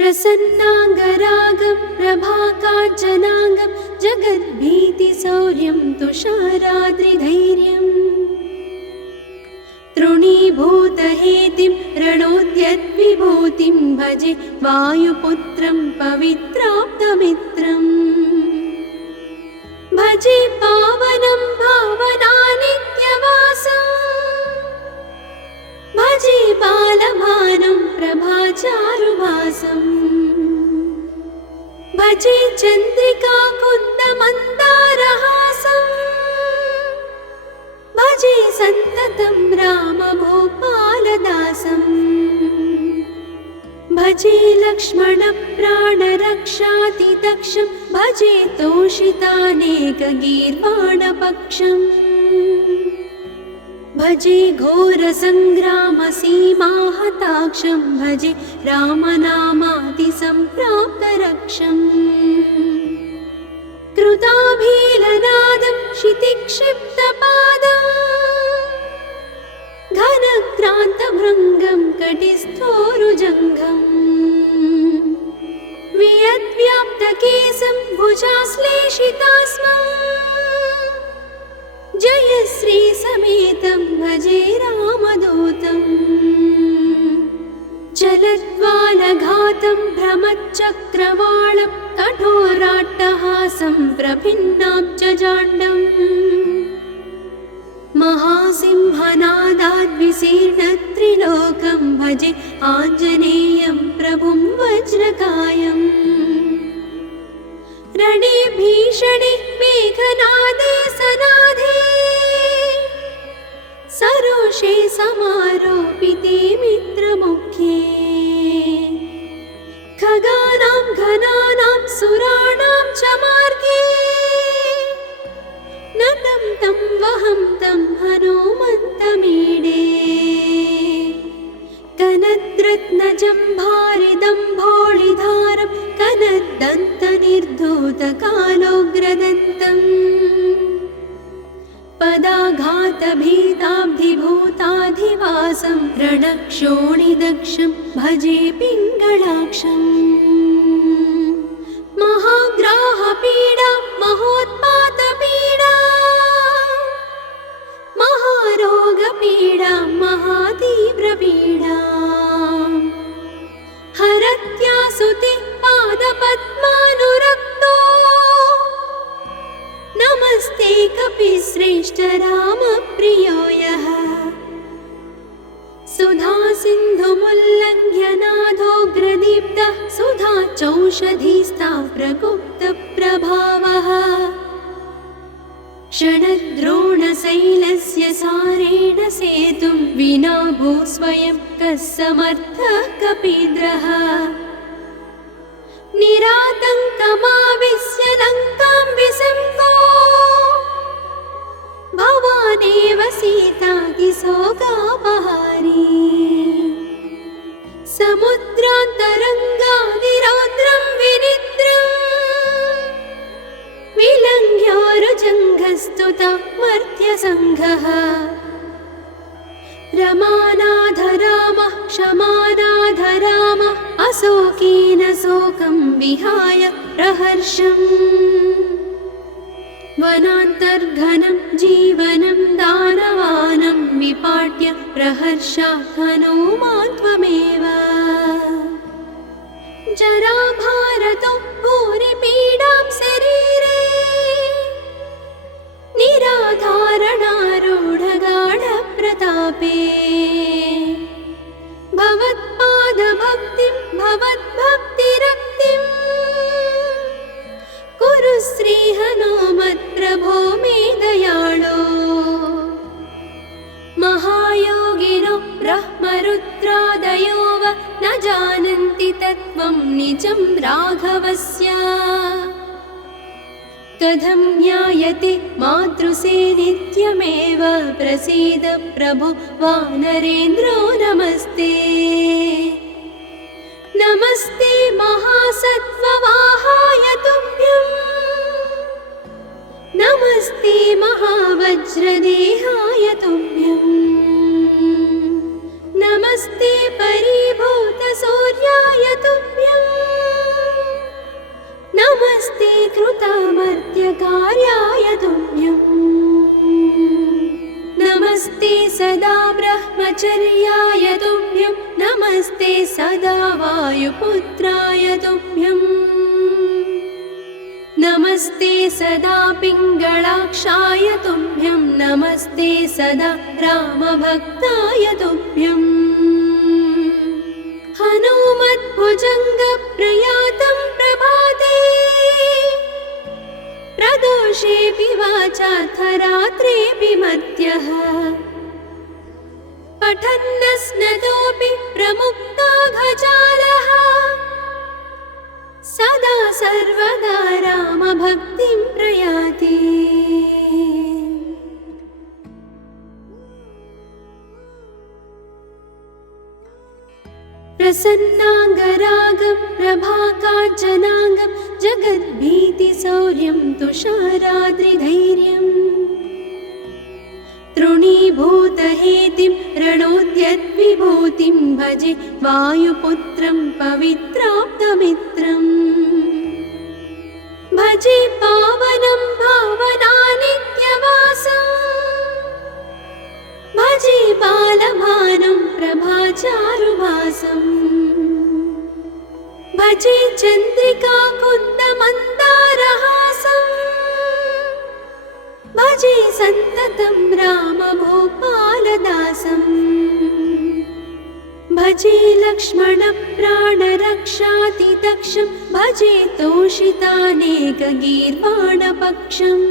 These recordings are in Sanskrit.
प्रसन्नाङ्गरागं प्रभाकाञ्चनाङ्गं जगद्भीतिशौर्यं तुषाराद्रिधैर्यम् तृणीभूतहेतिं रणोद्यद्विभूतिं भजे वायुपुत्रं पवित्राप्तमित्रम् भजे पावनं भावनानित्यवासम् भजे बालभानुं प्रभाचारुभासम् भजे चन्द्रिकाकुन्दमन्दारहासम् भजे सन्ततं रामभूपालदासम् भजे लक्ष्मणप्राणरक्षातिदक्षं भजे तोषितानेकगीर्वाणपक्षम् भजे घोरसङ्ग्रामसीमाहताक्षं भजे रामनामातिसम्प्राप्तरक्षम् कृताभीलनादं क्षितिक्षिप्तपादम् घनक्रान्तभृङ्गं कटिस्थोरुजङ्घम् वियद्व्याप्तकेशं भुजाश्लेषितास्मम् जयश्रीसमेतं भजे रामदूतम् चलद्वालघातं भ्रमच्चक्रवालं कठोराट्टहासं प्रभिन्नाब्जजाण्डम् महासिंहनादाद्विशीर्णत्रिलोकं भजे आञ्जनेयं प्रभुं वज्रकायम् रणे भीषणे मेघनादे सनादे सरोषे समारोपिते मित्रमुख्ये खगानां घनानां सुराणां च मार्गे नतं तं वहं तं हनुमन्तमीडे कनद्रत्नजम्भारिदम्भोळिधारं कनद्दन्तनिर्धूतकालोग्रदन्तम् पदाघातभीताब्धिभूताधिवासं रणक्षोणिदक्षं भजे पिङ्गळाक्षम् महाग्राहपीडा महोत्पातपीडा महारोगपीडा महातीव्रपीडा हरत्यासुते पादपद्मानुरक्तो नमस्ते कपिश्रेष्ठ रामप्रियो यः सुधा सिन्धुमुल्लङ्घ्य नाथोग्रदीप्तः सुधा चौषधीस्ता प्रगुप्तप्रभावः क्षणद्रोणशैलस्य सारेण सेतुं विना भूस्वयं कः समर्थः कपीन्द्रः निरातङ्कमाविश्य लङ्कां विसङ्गो भवानेव सीतातिशोकापहारी समुद्रान्तरङ्गादिरौद्रं विनिद्रम् विलङ्घ्योरुजङ्घस्तुता मर्त्यसङ्घः रमानाथ रामः क्षमानाथ रामः अशोकेन शोकं विहाय प्रहर्षम् वनान्तर्घनं जीवनं दानवानं विपाट्य प्रहर्षात् हनूमान् त्वमेव जराभारतो भूरिपीडां शरीरे निराधारणारूढगाढप्रतापे भवत्पादभक्तिं भवद्भक्तिरक्तिं कुरु श्रीहनुमत्प्रभो मे दयाळो महायोगिनो ब्रह्मरुद्रादयो वा न जानन्ति तत्त्वं निजं राघवस्य कथं ज्ञायते मातृसे नित्यमेव प्रसीद प्रभो वानरेन्द्रो नमस्ते नमस्ते महासत्त्ववाहाय तुभ्यम् नमस्ते महावज्रदेहाय तुभ्यम् नमस्ते परिभूतसूर्याय तुभ्यम् ब्रह्मचर्याय तुभ्यं नमस्ते सदा वायुपुत्राय तुभ्यं नमस्ते सदा पिङ्गलाक्षाय तुभ्यं नमस्ते सदा रामभक्ताय तुभ्यं हनुमद्भुजङ्गप्रयातं प्रभाते प्रदोषेऽपि वाचार्थरात्रेऽपि मध्यः पठन्नस्नतोऽपि प्रमुक्ताघजालः सदा सर्वदा रामभक्तिं प्रयाति प्रसन्नाङ्गरागं प्रभाकाञ्चनाङ्गं जगद्भीतिशौर्यं तुषाराद्रिधैर्यम् तृणीभूतहेतिं रणोद्यद्विभूतिं भजे वायुपुत्रं पवित्राप्तमित्रम् भजे पावनं भावनानित्यवासम् भजे बालभानुं प्रभाचारुभासम् भजे चन्द्रिकाकुन्दमन्दारहासम् भजे सन्ततं रामभूपालदासम् भजे लक्ष्मणप्राणरक्षातिदक्षं भजे तोषितानेकगीर्वाणपक्षम्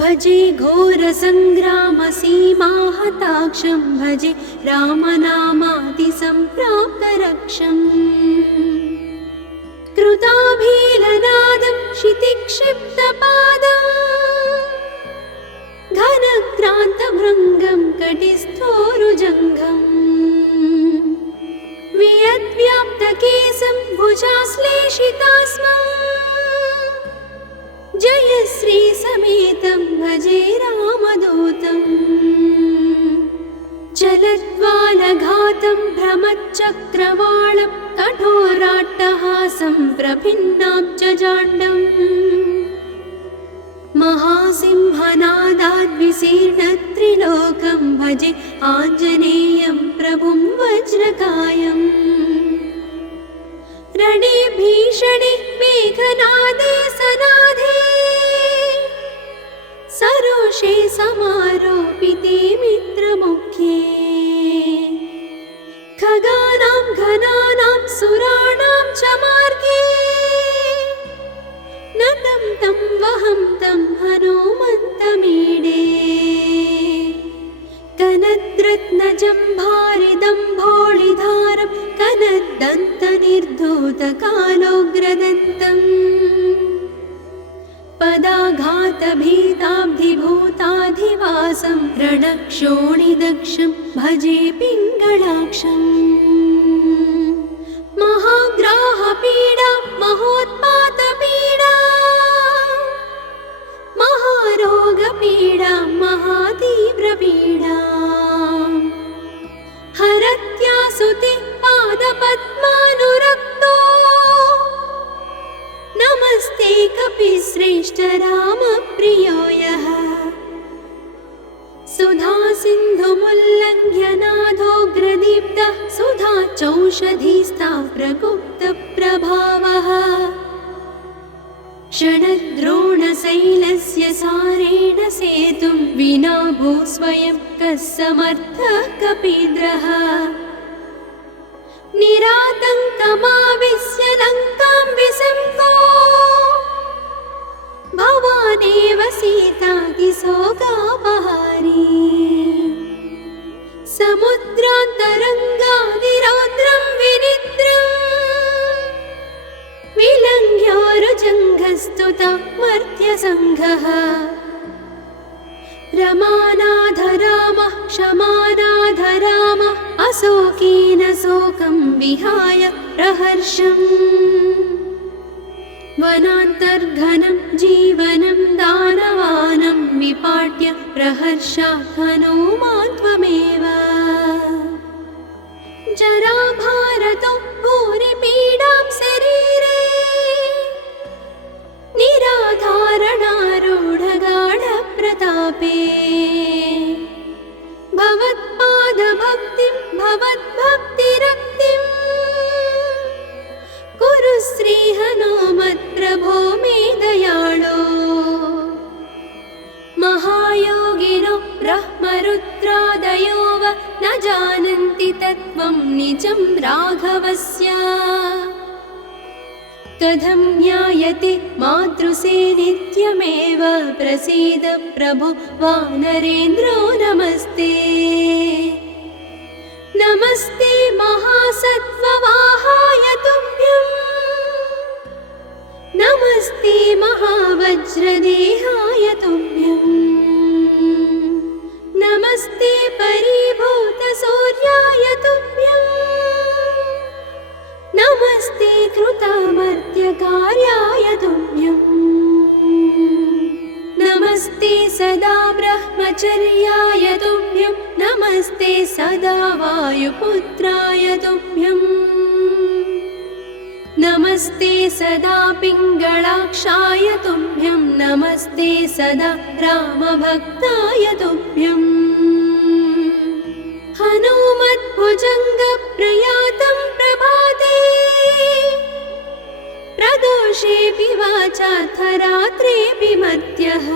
भजे घोरसङ्ग्रामसीमाहताक्षं भजे रामनामातिसम्प्राप्तरक्षम् कृताभीलनादं क्षितिक्षिप्तपादं घनक्रान्तभृङ्गं कटिस्थोरुजङ्घम् वियद्व्याप्तकेशं भुजाश्लेषितास्मम् जयश्रीसमेतं भजे रामदूतम् चलद्वालघातं भ्रमच्चक्रवालं कठोराट्टहासं प्रभिन्नाब्जजाण्डम् महासिंहनादाद्विशीर्णत्रिलोकं भजे आञ्जनेयं प्रभुं वज्रकायम् रणे भीषणे मेघनादे सनाधे सरोषे समारोपिते मित्रमुख्ये खगानां घनानां सुराणां च मार्गे नतं तं वहं तं हनुमन्तमीडे कनद्रत्नजम्भारिदम्भोळिधारं कनद्दन्तनिर्धूतकालोग्रदन्तम् पदाघातभीताब्धिभूताधिवासं रणक्षोणिदक्षं भजे पिङ्गलाक्षम् महाग्राहपीडा महोत्पातपीडा महारोगपीडा महातीव्रपीडा हरत्यासुते पादपद्मानुरक्तो नमस्ते कपिश्रेष्ठ रामप्रियो यः सुधा सिन्धुमुल्लङ्घ्य नाथोग्रदीप्तः सुधा चौषधीस्था प्रगुप्तप्रभावः षडद्रोणशैलस्य सारेण सेतुं विना भूस्वयं कः समर्थः कपीन्द्रः निरातङ्कमाविश्य लङ्कां विसम्भो भवानेव सीतातिशोकापहारी समुद्रान्तरङ्गादिरौद्रं विनिद्रम् विलङ्घ्योरुजङ्घस्तुता मर्त्यसङ्घः रमानाथ रामः क्षमानाथ रामः अशोकेन शोकं विहाय प्रहर्षम् वनान्तर्घनं जीवनं दानवानं विपाट्य प्रहर्षात् हनुमान् त्वमेव जराभारतो भूरिपीडां शरीरे निराधारणारूढगाढप्रतापे भव राघवस्य कथं ज्ञायते मातृसे नित्यमेव प्रसीद प्रभो वानरेन्द्रो नमस्ते नमस्ते महासत्त्ववाहाय तुभ्यं नमस्ते महावज्रदेहाय तुभ्यं नमस्ते परिभूतसूर्याय तुभ्यं नमस्ते कृतामर्त्यकार्याय तुभ्यं नमस्ते सदा ब्रह्मचर्याय तुभ्यं नमस्ते सदा वायुपुत्राय तुभ्यं नमस्ते सदा पिङ्गळाक्षाय तुभ्यं नमस्ते सदा रामभक्ताय तुभ्यं हनुमद्भुजङ्गप्रयातं प्रभाते प्रदोषेऽपि वाचार्थरात्रेऽपि मर्त्यः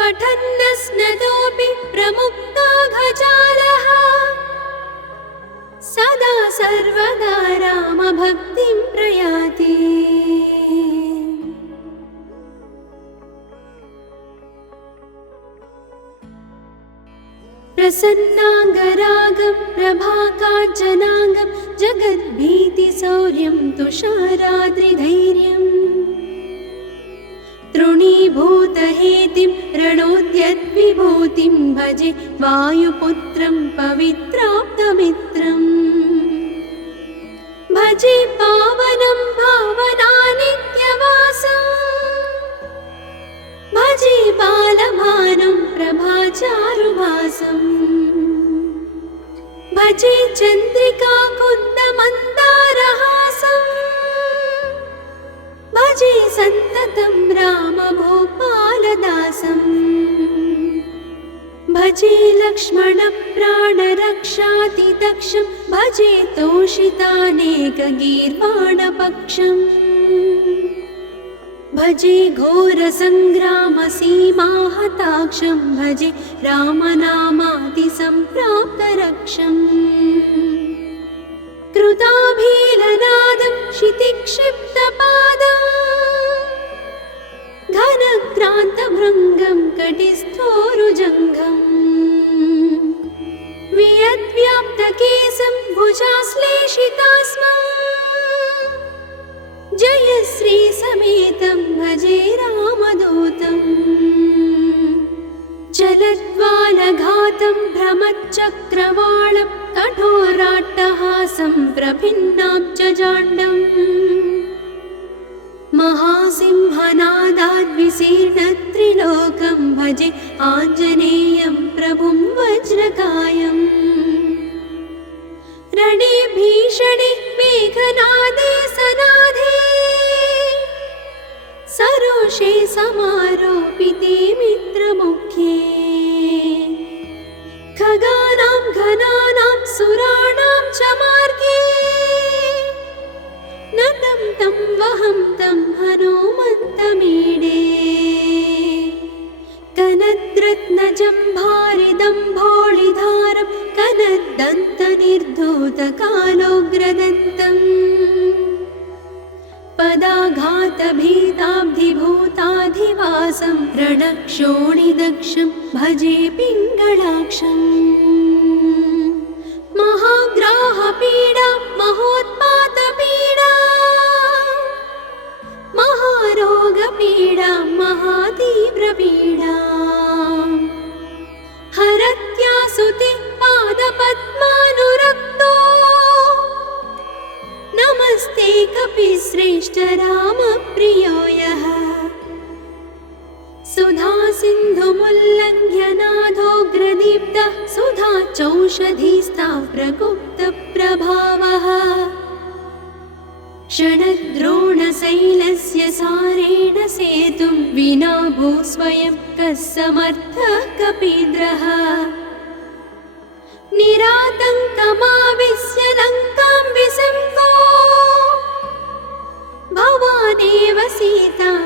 पठन्नस्नतोऽपि प्रमुक्ताघजालः सदा सर्वदा रामभक्तिं प्रयाति प्रसन्नाङ्गरागं प्रभाकाञ्चनाङ्गं जगद्भीतिशौर्यं तुषाराद्रिधैर्यं तृणीभूतहेतिं रणोद्यद्विभूतिं भजे वायुपुत्रं पवित्राप्तमित्रम् भजे पावनं भावनानित्यवासं भजे बालभानुं प्रभाचारुभासं भजे चन्द्रिकाकुन्दमन्दारहासं भजे सन्ततं रामभूपालदासं भजे लक्ष्मणप्राणरक्षातिदक्षं भजे तोषितानेकगीर्वाणपक्षम् भजे घोरसङ्ग्रामसीमाहताक्षं भजे रामनामादिसम्प्राप्तरक्षम् कृताभीलनादं क्षितिक्षिप्तपादं घनक्रान्तभृङ्गं कटिस्थोरुजङ्घम् वियद्व्याप्तकेशं भुजाश्लेषितास्मम् जय श्री समेतं भजे रामदूतं चलद्वालघातं भ्रमच्चक्रवालं कठोराट्टहासं प्रभिन्नाब्जजाण्डम् महासिंहनादाद्विशीर्णत्रिलोकं भजे आञ्जनेयं प्रभुं वज्रकायम् रणे भीषणे मेघनादे सनादे सरोषे समारोपिते मित्रमुख्ये खगानां घनानां सुराणां च मार्गे नतं तं वहं तं हनुमन्तमीडे कनद्रत्नजम्भारिदम्भोळिधारं कनद्दन्तनिर्धूतकालोग्रदन्तम् पदाघातभीताब्धिभूताधिवासं रणक्षोणिदक्षं भजे पिङ्गळाक्षम् महाग्राहपीडा महोत्पातपीडा महारोगपीडा महातीव्रपीडा हरत्यासुते पादपद्मानुरक्तो नमस्ते कपिश्रेष्ठ रामप्रियो यः सुधा सिन्धुमुल्लङ्घ्य नाथोग्रदीप्तः सुधा चौषधीस्ता प्रगुप्तप्रभावः क्षणद्रोणशैलस्य सारेण सेतुं विना भूस्वयं कः समर्थः कपीन्द्रः निरातङ्कमाविश्य लङ्कां विसङ्गो भवानेव सीतातिशोकापहारी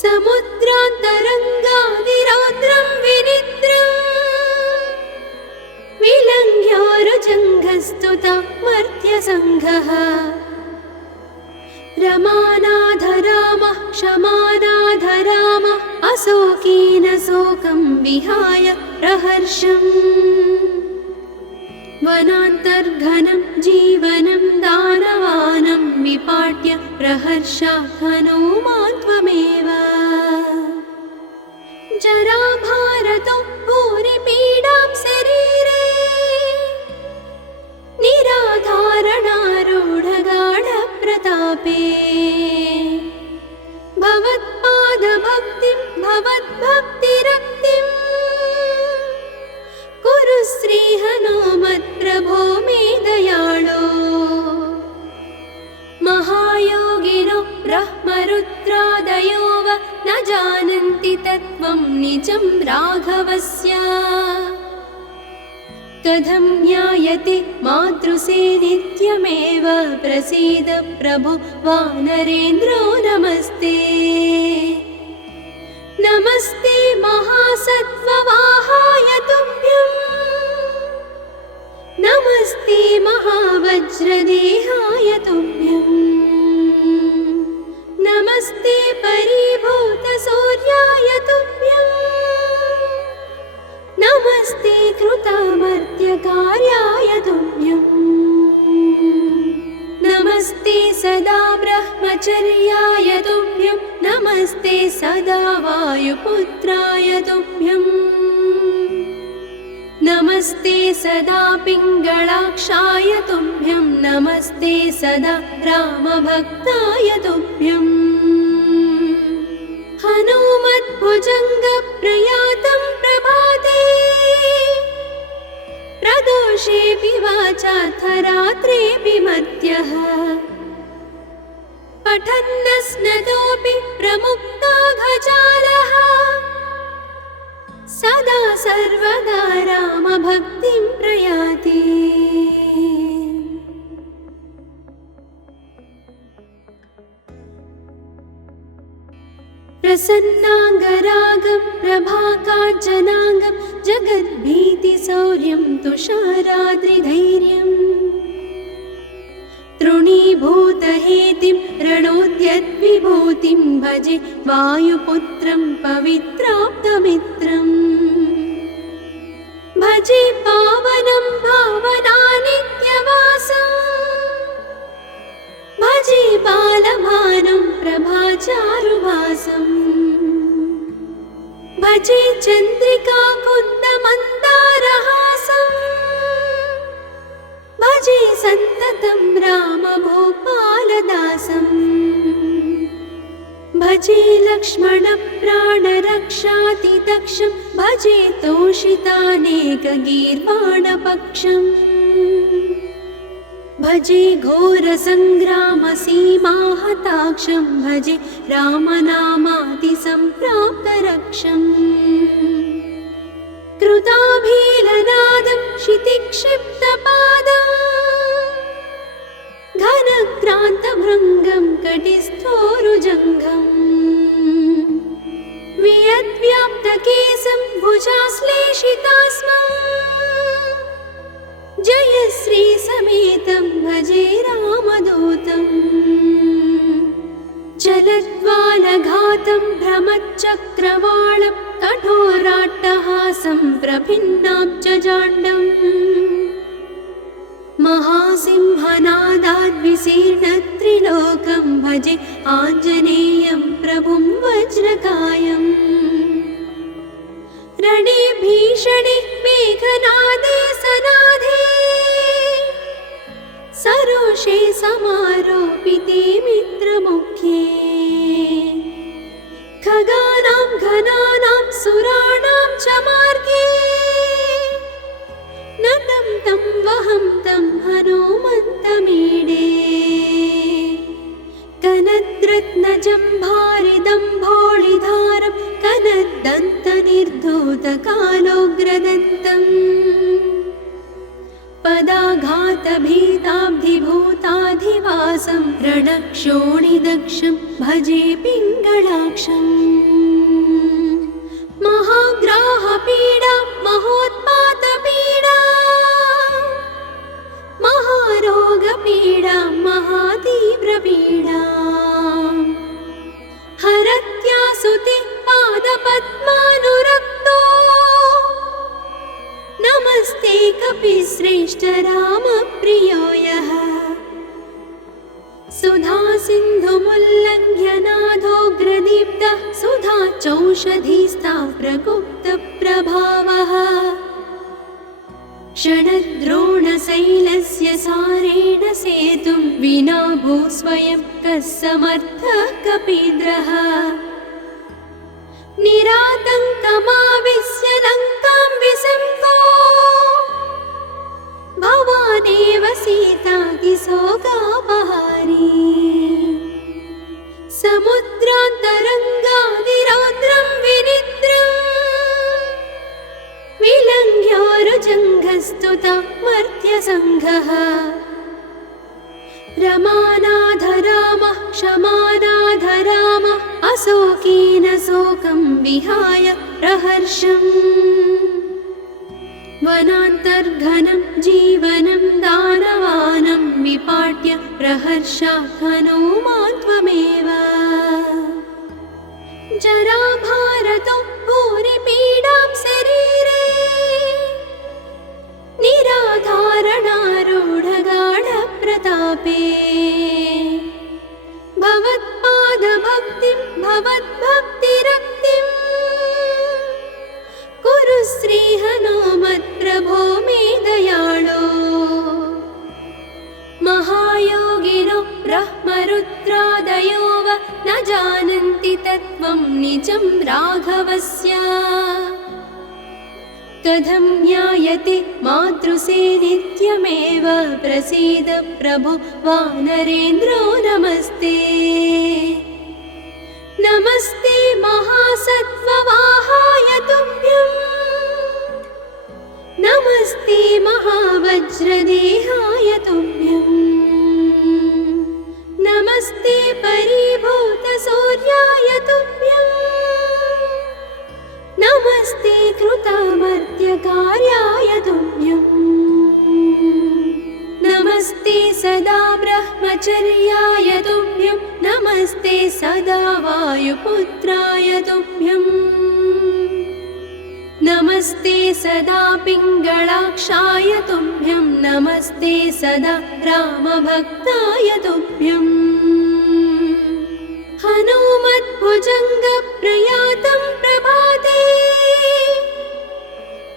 समुद्रान्तरङ्गादिरौद्रं विनिद्रम् प्रस्तुता मर्त्यसङ्घः रमानाथ रामः क्षमानाथ रामः अशोकेन शोकं विहाय प्रहर्षम् वनान्तर्घनं जीवनं दानवानं विपाट्य प्रहर्षात् हनूमान् त्वमेव जराभारतो भूरिपीडां शरीरे निराधारणारूढगाढप्रतापे भवत्पादभक्तिं भवद्भक्तिरक्तिं कुरु श्रीहनुमत्प्रभो मे दयाळो महायोगिनो ब्रह्मरुद्रादयो वा न जानन्ति तत्त्वं निजं राघवस्य कथं ज्ञायते मातृसे नित्यमेव प्रसीद प्रभो वानरेन्द्रो नमस्ते नमस्ते महासत्त्ववाहाय तुभ्यं नमस्ते महावज्रदेहाय तुभ्यं नमस्ते परिभूतसूर्याय तुभ्यं नमस्ते कृतामर्त्यकार्याय तुभ्यं नमस्ते सदा ब्रह्मचर्याय तुभ्यं नमस्ते सदा वायुपुत्राय तुभ्यं नमस्ते सदा पिङ्गळाक्षाय तुभ्यं नमस्ते सदा रामभक्ताय तुभ्यं हनुमद्भुजङ्गप्रयातं प्रभाते प्रदोषेऽपि वाचार्थरात्रेऽपि मध्यः पठन्नस्नतोऽपि प्रमुक्ताघजालः सदा सर्वदा रामभक्तिं प्रयाति प्रसन्नाङ्गरागं प्रभाकाञ्चनाङ्गं जगद्भीतिशौर्यं तुषाराद्रिधैर्यं तृणीभूतहेतिं रणोद्यद्विभूतिं भजे वायुपुत्रं पवित्राप्तमित्रम् भजे पावनं भावनानित्यवासं भजे बालभानुं प्रभाचारुभासं भजे चन्द्रिकाकुन्दमन्दारहासं भजे सन्ततं रामभूपालदासं भजे लक्ष्मणप्राणरक्षातिदक्षं भजे तोषितानेकगीर्वाणपक्षम् भजे घोरसङ्ग्रामसीमाहताक्षं भजे रामनामातिसम्प्राप्तरक्षम् कृताभीलनादं क्षितिक्षिप्तपादं घनक्रान्तभृङ्गं कटिस्थोरुजङ्घम् वियद्व्याप्तकेशं भुजाश्लेषितास्मं जय श्रीसमेतं भजे रामदूतं चलद्वालघातं भ्रमच्चक्रवालं कठोराट्टहासं प्रभिन्नाब्जजाण्डम् महासिंहनादाद्विशीर्णत्रिलोकं भजे आञ्जनेयं प्रभुं वज्रकायम् रणे भीषणे मेघनादे सनादे सरोषे समारोपिते मित्रमुख्ये खगानां घनानां सुराणां च मार्गे नतं तं वहं तं हनुमन्तमीडे कनद्रत्नजम्भारिदम्भोळिधारं कनद्दन्तनिर्धूतकालोग्रदन्तम् पदाघातभीताब्धिभूताधिवासं रणक्षोणिदक्षं भजे पिङ्गळाक्षम् महाग्राहपीडा महोत्पातपीडा सर्वैरपि श्रेष्ठ रामप्रियो यः सुधा सिन्धुमुल्लङ्घ्य नादोग्रदीप्तः सुधा चौषधीस्ता प्रगुप्तप्रभावः षडद्रोणशैलस्य सारेण सेतुं विना भू स्वयं कः समर्थः कपीन्द्रः निरातङ्कमाविश्य लङ्कां विसम्पो भवानेव सीतातिशोकापहारी समुद्रान्तरङ्गादिरौद्रं विनिद्रम् विलङ्घ्योरुजङ्घस्तुता मर्त्यसङ्घः रमानाथ रामः क्षमानाथ रामः अशोकेन शोकं विहाय प्रहर्षम् वनान्तर्घनं जीवनं दानवानं विपाट्य प्रहर्षात् हनूमान् त्वमेव जराभारतो भूरिपीडां शरीरे निराधारणारूढगाढप्रतापे भवत्पादभक्तिं भवद्भक्तिरक्तिं कुरु श्रीहनुमत्प्रभो मे दयाळो महायोगिनो ब्रह्मरुद्रादयो वा न जानन्ति तत्त्वं निजं राघवस्य कथं ज्ञायते मातृसे नित्यमेव प्रसीद प्रभो वानरेन्द्रो नमस्ते नमस्ते महासत्त्ववाहाय तुभ्यं नमस्ते महावज्रदेहाय तुभ्यं नमस्ते परिभूतसूर्याय तुभ्यं नमस्ते कृतामर्त्यकार्याय तुभ्यं नमस्ते सदा ब्रह्मचर्याय तुभ्यं नमस्ते सदा वायुपुत्राय तुभ्यं नमस्ते सदा पिङ्गळाक्षाय तुभ्यं नमस्ते सदा रामभक्ताय तुभ्यं हनुमद्भुजङ्गप्रयातं प्रभाते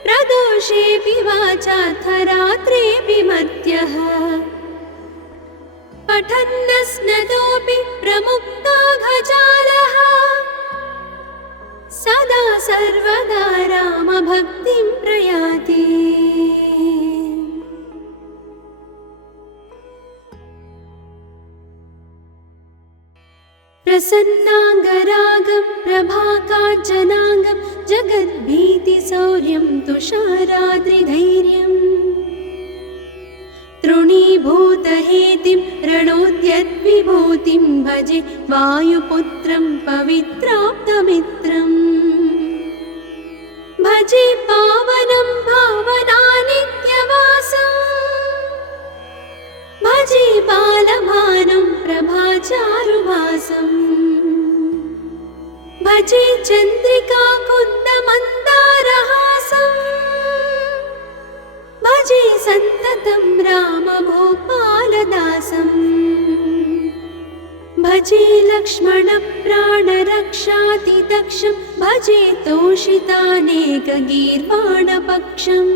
प्रदोषेऽपि वाचार्थरात्रेऽपि मर्त्यः पठन्नस्नतोऽपि प्रमुक्ताघजालः सदा सर्वदा रामभक्तिं प्रयाति प्रसन्नाङ्गरागं प्रभाकाञ्चनाङ्गं जगद्भीतिशौर्यं तुषाराद्रिधैर्यं तृणीभूतहेतिं रणोद्यद्विभूतिं भजे वायुपुत्रं पवित्राप्तमित्रम् भजे पावनं भावनानित्यवासम् भजे बालभानुं प्रभाचारुभासम् भजे चन्द्रिकाकुन्दमन्दारहासम् भजे सन्ततं रामभूपालदासम् भजे लक्ष्मणप्राणरक्षातिदक्षं भजे तोषितानेकगीर्वाणपक्षम्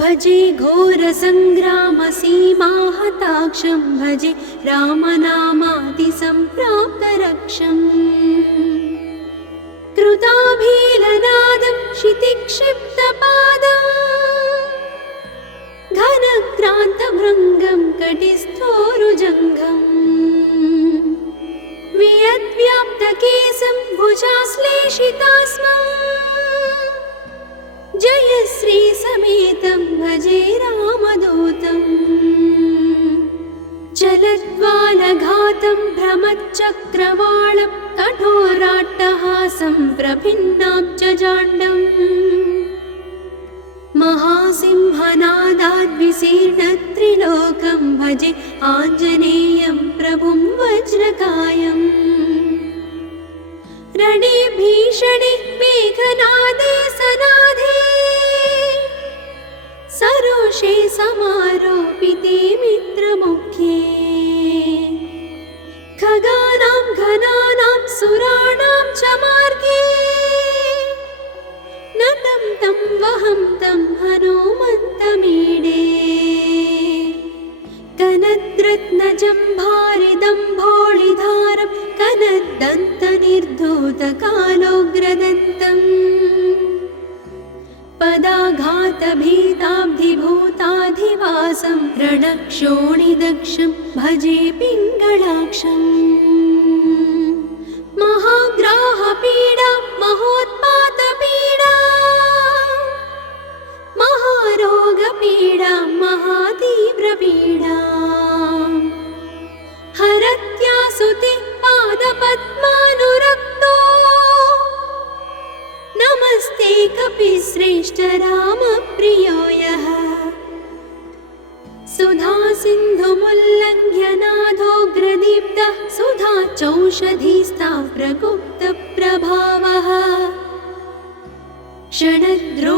भजे घोरसङ्ग्रामसीमाहताक्षं भजे रामनामादिसम्प्राप्तरक्षम् कृताभीलनादं क्षितिक्षिप्तपादं घनक्रान्तभृङ्गं कटिस्थोरुजङ्घम् वियद्व्याप्तकेशं भुजाश्लेषितास्मम् जय श्रीसमेतं भजे रामदूतं चलद्वालघातं भ्रमच्चक्रवालं कठोराट्टहासं प्रभिन्नाब्जजाण्डम् महासिंहनादाद्विशीर्णत्रिलोकं भजे आञ्जनेयं प्रभुं वज्रकायम् रणे भीषणे मेघनादे सनादे पाशे समारोपिते मित्रमुख्ये खगानां घनानां सुराणां च मार्गे नतं तं वहं तं हनुमन्तमीडे कनद्रत्नजम्भारिदम्भोळिधारं कनद्दन्तनिर्धूतकालोग्रदन्तम् पदाघातभीताब्धिभूताधिवासं रणक्षोणिदक्षं भजे पिङ्गळाक्षम् महाग्राहपीडा महोत्पातपीडा महारोगपीडा महातीव्रपीडा हरत्यासुते पादपद्मानुरक्तो नमस्ते कपिश्रेष्ठ रामप्रियो यः सुधा सिन्धुमुल्लङ्घ्य नाथोग्रदीप्तः सुधा चौषधीस्ता प्रगुप्तप्रभावः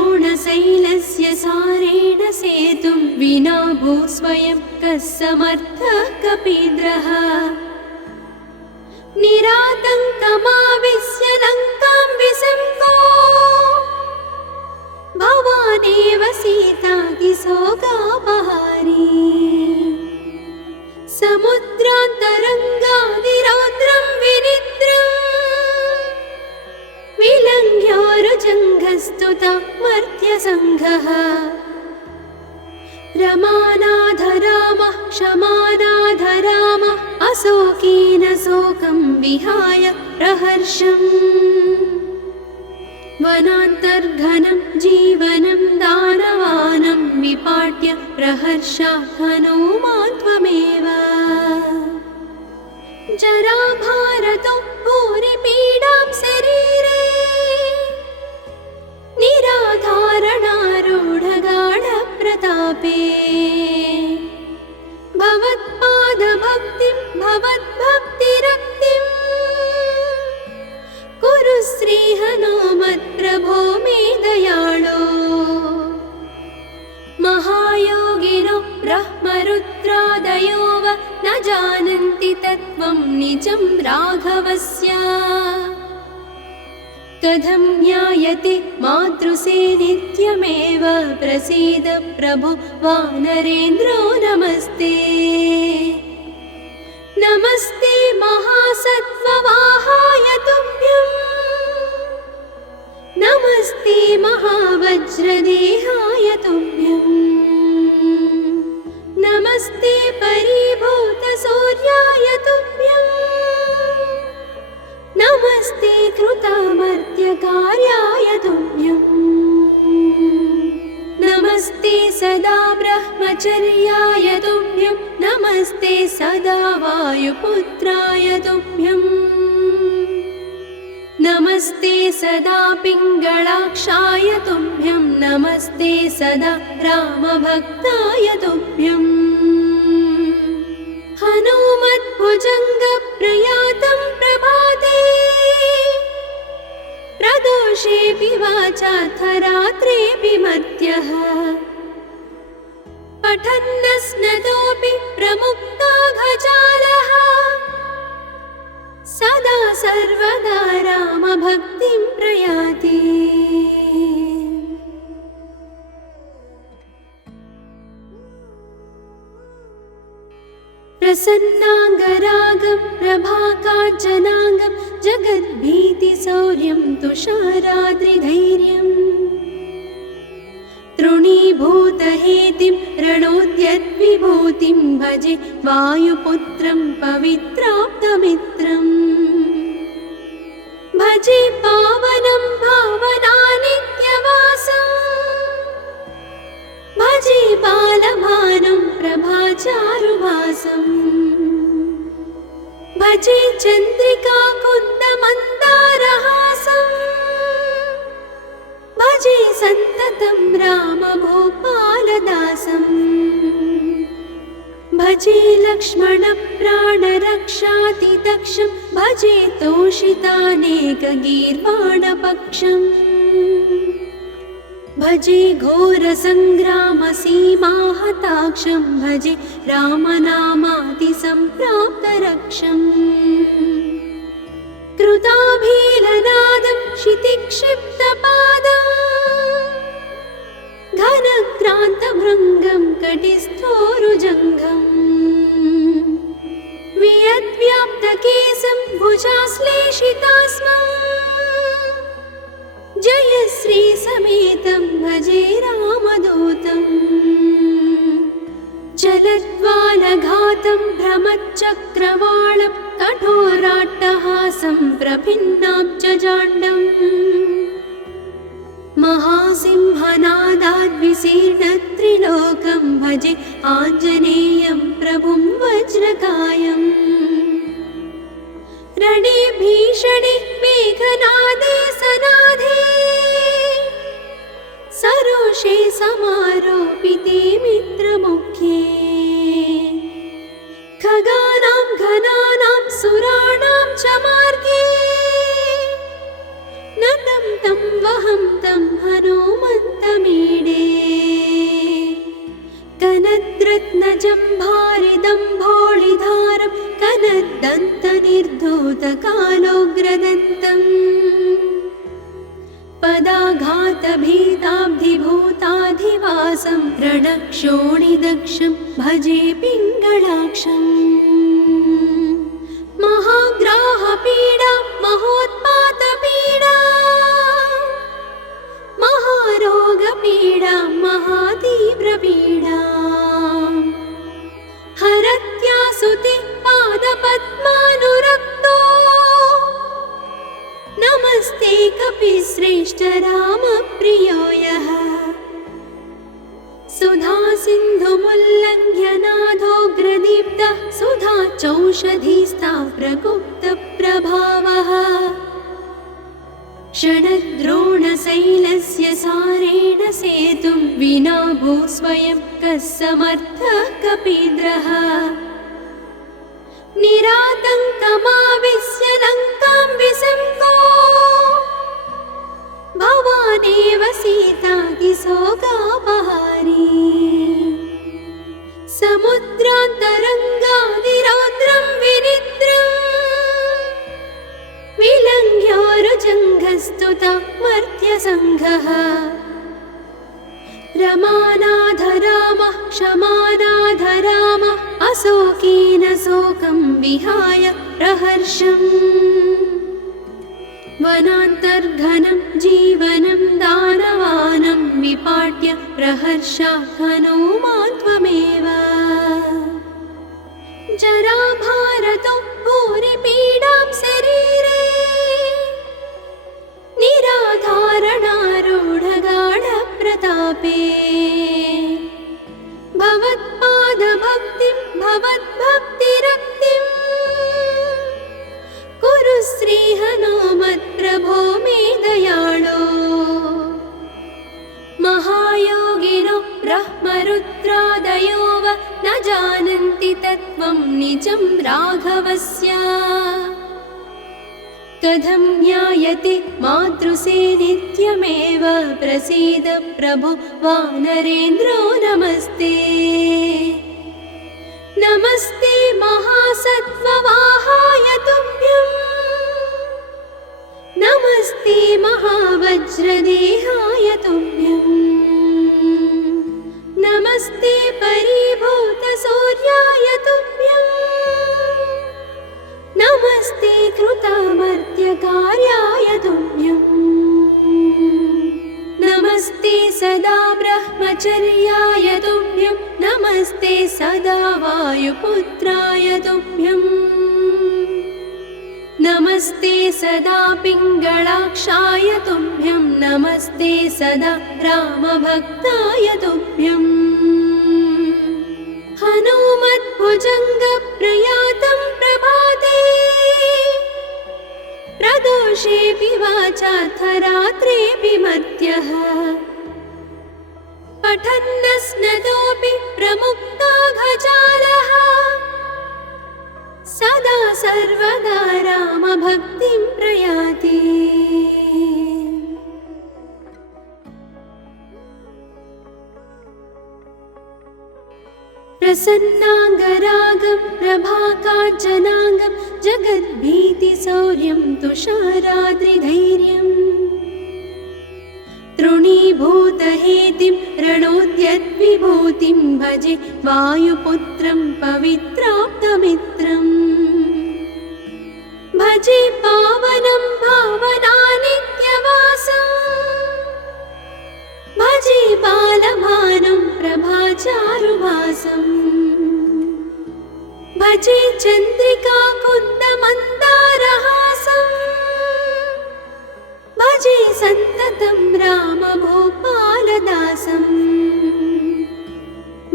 षडद्रोणशैलस्य सारेण सेतुं विना भूस्वयं कः समर्थः कपीन्द्रः निरातङ्कमाविश्य लङ्कां विसङ्गो भवानेव सीतातिशोकापहारी समुद्रान्तरङ्गादिरौद्रं विनिद्रम् विलङ्घ्योरुजङ्घस्तुता मर्त्यसङ्घः रमानाथ रामः क्षमानाथ रामः अशोकेन शोकं विहाय प्रहर्षम् वनान्तर्घनं जीवनं दानवानं विपाट्य प्रहर्षात् हनुमान् त्वमेव जराभारतो भूरिपीडां शरीरे निराधारणारूढगाढप्रतापे भवत्पादभक्तिं भवद्भक्तिरक्तिं कुरु श्रीहनुमत्प्रभो मे दयाळो महायोगिनो ब्रह्मरुद्रादयो वा न जानन्ति तत्त्वं निजं राघवस्य कथं ज्ञायते मातृसे नित्यमेव प्रसीद प्रभो वानरेन्द्रो नमस्ते नमस्ते महासत्त्ववाहाय तुभ्यं नमस्ते महावज्रदेहाय तुभ्यं नमस्ते परिभूतसूर्याय तुभ्यं नमस्ते कृतामर्त्यकार्याय तुभ्यं नमस्ते सदा ब्रह्मचर्याय तुभ्यं नमस्ते सदा वायुपुत्राय तुभ्यं नमस्ते सदा पिङ्गळाक्षाय तुभ्यं नमस्ते सदा रामभक्ताय तुभ्यं हनुमद्भुजङ्गप्रयातं प्रभाते प्रदोषेऽपि वाचार्थरात्रेऽपि मर्त्यः पठन्नस्नतोऽपि प्रमुक्ताघजालः सदा सर्वदा रामभक्तिं प्रयाति प्रसन्नाङ्गरागं प्रभाकाञ्चनाङ्गं जगद्भीतिशौर्यं तुषाराद्रिधैर्यं तृणीभूतहेतिं रणोद्यद्विभूतिं भजे वायुपुत्रं पवित्राप्तमित्रम् भजे पावनं भावनानित्यवासम् भजे बालभानुं प्रभाचारुभासम् भजे चन्द्रिकाकुन्दमन्दारहासम् भजे सन्ततं रामभूपालदासम् भजे लक्ष्मणप्राणरक्षातिदक्षं भजे तोषितानेकगीर्वाणपक्षम् भजे घोरसङ्ग्रामसीमाहताक्षं भजे रामनामातिसम्प्राप्तरक्षम् कृताभीलनादं क्षितिक्षिप्तपादं घनक्रान्तभृङ्गं कटिस्थोरुजङ्घम् वियद्व्याप्तकेशं भुजाश्लेषितास्मम् जयश्रीसमेतं भजे रामदूतम् चलद्वालघातं भ्रमच्चक्रवालं कठोराट्टहासं प्रभिन्नाब्जजाण्डम् महासिंहनादाद्विशीर्णत्रिलोकं भजे आञ्जनेयं प्रभुं वज्रकायम् रणे भीषणे मेघनादे सनाधे सरोषे समारोपिते मित्रमुख्ये खगानां घनानां सुराणां च मार्गे नतं तं वहं तं हनुमन्तमीडे कनद्रत्नजम्भारिदम्भोळिधारं कनद्दन्तनिर्धूतकालोग्रदन्तम् पदाघातभीताब्धिभूताधिवासं रणक्षोणिदक्षं भजे पिङ्गळाक्षम् महाग्राहपीडा महोत्पातपीडा महारोगपीडा महातीव्रपीडा हरत्यासुते पादपद्मानुरक्तो नमस्ते कपिश्रेष्ठ रामप्रियो यः सुधा सिन्धुमुल्लङ्घ्य नाथोग्रदीप्तः सुधा चौषधीस्था प्रगुप्तप्रभावः षडद्रोणशैलस्य सारेण सेतुं विना भूस्वयं कः समर्थः कपीन्द्रः निरातङ्कमाविश्य लङ्कां विसङ्गो भवानेव सीतातिशोकापहारी समुद्रान्तरङ्गादिरौद्रं विनिद्रम् विलङ्घ्योरुजङ्घस्तुता मर्त्यसङ्घः रमानाथ रामः क्षमानाथ रामः अशोकेन शोकं विहाय प्रहर्षम् वनान्तर्घनं जीवनं दानवानं विपाट्य प्रहर्षात् हनुमान् त्वमेव जराभारतो भूरिपीडां शरीरे निराधारणारूढगाढप्रतापे भवत्पादभक्तिं भवद्भक्तिरक्तिं कुरु श्रीहनुमत्प्रभो मे दयाळो महायोगिनो ब्रह्मरुद्रादयो वा न जानन्ति तत्त्वं निजं राघवस्य कथं ज्ञायते मातृसे नित्यमेव प्रसीद प्रभो वानरेन्द्रो नमस्ते नमस्ते महासत्त्ववाहाय तुभ्यं नमस्ते महावज्रदेहाय तुभ्यं नमस्ते परिभूतसूर्याय तुभ्यं नमस्ते कृतामर्त्यकार्याय तुभ्यं नमस्ते सदा ब्रह्मचर्याय तुभ्यं नमस्ते सदा वायुपुत्राय तुभ्यं नमस्ते सदा पिङ्गळाक्षाय तुभ्यं नमस्ते सदा रामभक्ताय तुभ्यं हनुमद्भुजङ्गप्रयातं प्रभाते प्रदोषेऽपि वाचार्थरात्रेऽपि मर्त्यः पठन्नस्नतोऽपि प्रमुक्ताघजालः सदा सर्वदा रामभक्तिं प्रयाति प्रसन्नाङ्गरागं प्रभाकाञ्चनाङ्गं जगद्भीतिशौर्यं तुषाराद्रिधैर्यम् तृणीभूतहेतिं रणोद्यद्विभूतिं भजे वायुपुत्रं पवित्राप्तमित्रम् भजे पावनं भावनानित्यवासम् भजे बालभानुं प्रभाचारुभासम् भजे चन्द्रिकाकुन्दमन्दारहासम् भजे सन्ततं रामभूपालदासम्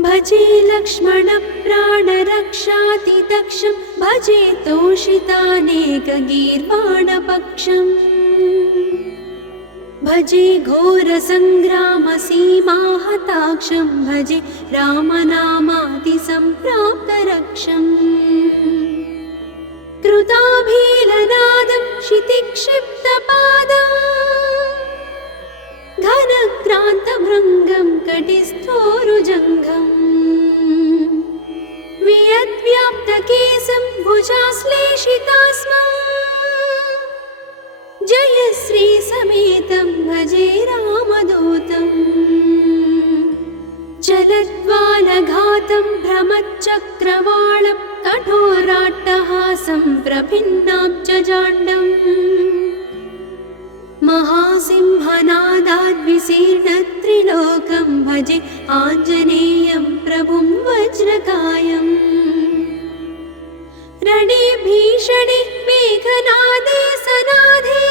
भजे लक्ष्मणप्राणरक्षातिदक्षं भजे तोषितानेकगीर्वाणपक्षम् भजे घोरसङ्ग्रामसीमाहताक्षं भजे रामनामातिसम्प्राप्तरक्षम् कृताभीलनादं क्षितिक्षिप्तपादम् घनक्रान्तभृङ्गं कटिस्थोरुजङ्घम् वियद्व्याप्तकेशं भुजाश्लेषितास्मम् जयश्रीसमेतं भजे रामदूतम् चलद्वालघातं भ्रमच्चक्रवालं कठोराट्टहासं प्रभिन्नाब्जजाण्डम् महासिंहनादाद्विशीर्णत्रिलोकं भजे आञ्जनेयं प्रभुं वज्रकायम् रणे भीषणे मेघनादे सनादे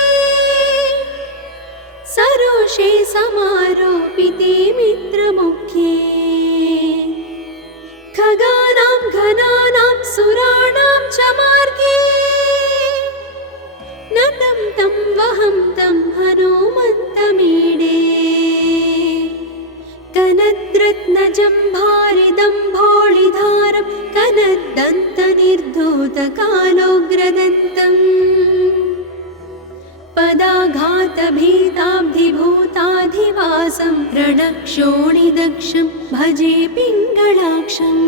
सरोषे समारोपिते मित्रमुख्ये खगानां घनानां सुराणां च मार्गे नतं तं वहं तं हनुमन्तमीडे कनद्रत्नजम्भारिदम्भोळिधारं कनद्दन्तनिर्धूतकालोग्रदन्तम् पदाघातभीताब्धिभूताधिवासं रणक्षोणिदक्षं भजे पिङ्गळाक्षम्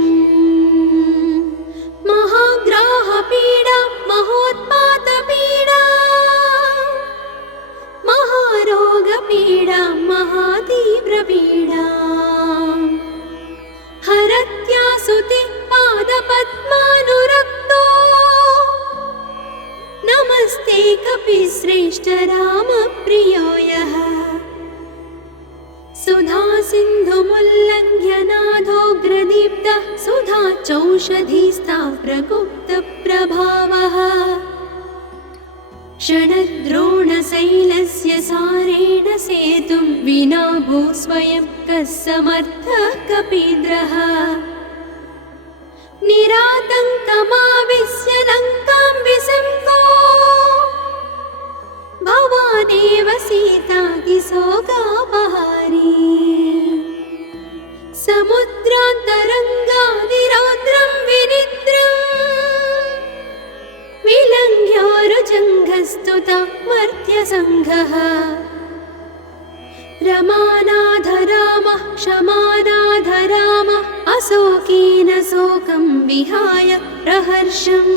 महाग्राहपीडा महोत्पातपीडा महारोगपीडा महातीव्रपीडा हरत्यासुते पादपद्मानुरक्तो नमस्ते कपिश्रेष्ठ रामप्रियो यः सुधा सिन्धुमुल्लङ्घ्य नाथोग्रदीप्तः सुधा चौषधीस्था प्रगुप्तप्रभावः क्षणद्रोणशैलस्य सारेण सेतुं विना भूस्वयं कः समर्थः कपीन्द्रः निरातङ्कमाविश्य लङ्कां विसङ्गो भवानेव सीतातिशोकापहारी समुद्रान्तरङ्गादिरौद्रं विनिद्रम् विलङ्घ्योरुजङ्घस्तुता मर्त्यसङ्घः रमानाथ रामः क्षमानाथ रामः अशोकेन शोकं विहाय प्रहर्षम्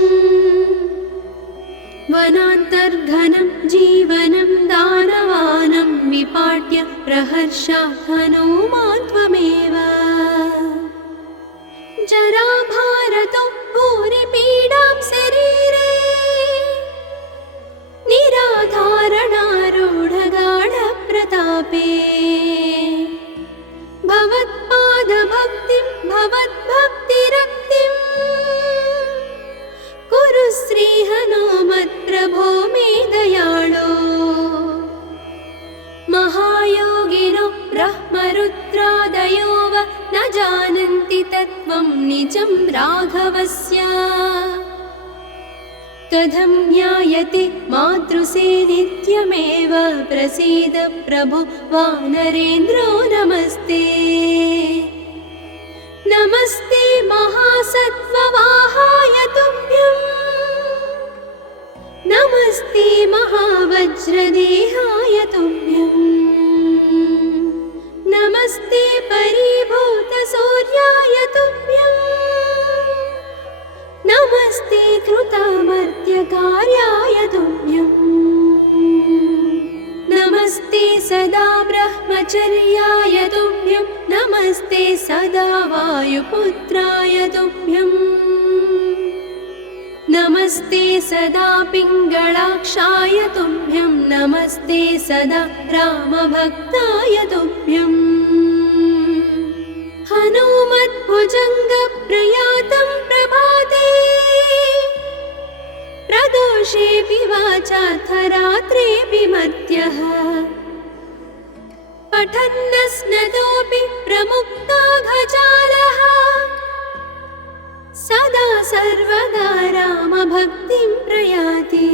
वनान्तर्घनं जीवनं दानवानं विपाट्य प्रहर्षात् हनुमान् त्वमेव जराभारतो भूरिपीडां शरीरे निराधारणारूढगाढप्रतापे भवत्पादभक्तिं भवद्भक्तिरक्तिं कुरु श्रीहनुमत्प्रभो मे दयाळो महायोगिनो ब्रह्मरुद्रादयो वा न जानन्ति तत्त्वं निजं राघवस्य कथं ज्ञायते मातृसे नित्यमेव प्रसीद प्रभो वानरेन्द्रो नमस्ते नमस्ते महासत्त्ववाहाय तुभ्यम् नमस्ते महावज्रदेहाय तुभ्यम् नमस्ते परिभूतसूर्याय तुभ्यम् सदा वायुपुत्राय तुभ्यम् नमस्ते सदा पिङ्गलाक्षाय तुभ्यं नमस्ते सदा रामभक्ताय तुभ्यम् हनुमद्भुजङ्गप्रयातं प्रभाते प्रदोषेऽपि वाचार्थरात्रेऽपि मर्त्यः पठन्नस्नतोऽपि प्रमुक्ताघजालः सदा सर्वदा रामभक्तिं प्रयाति।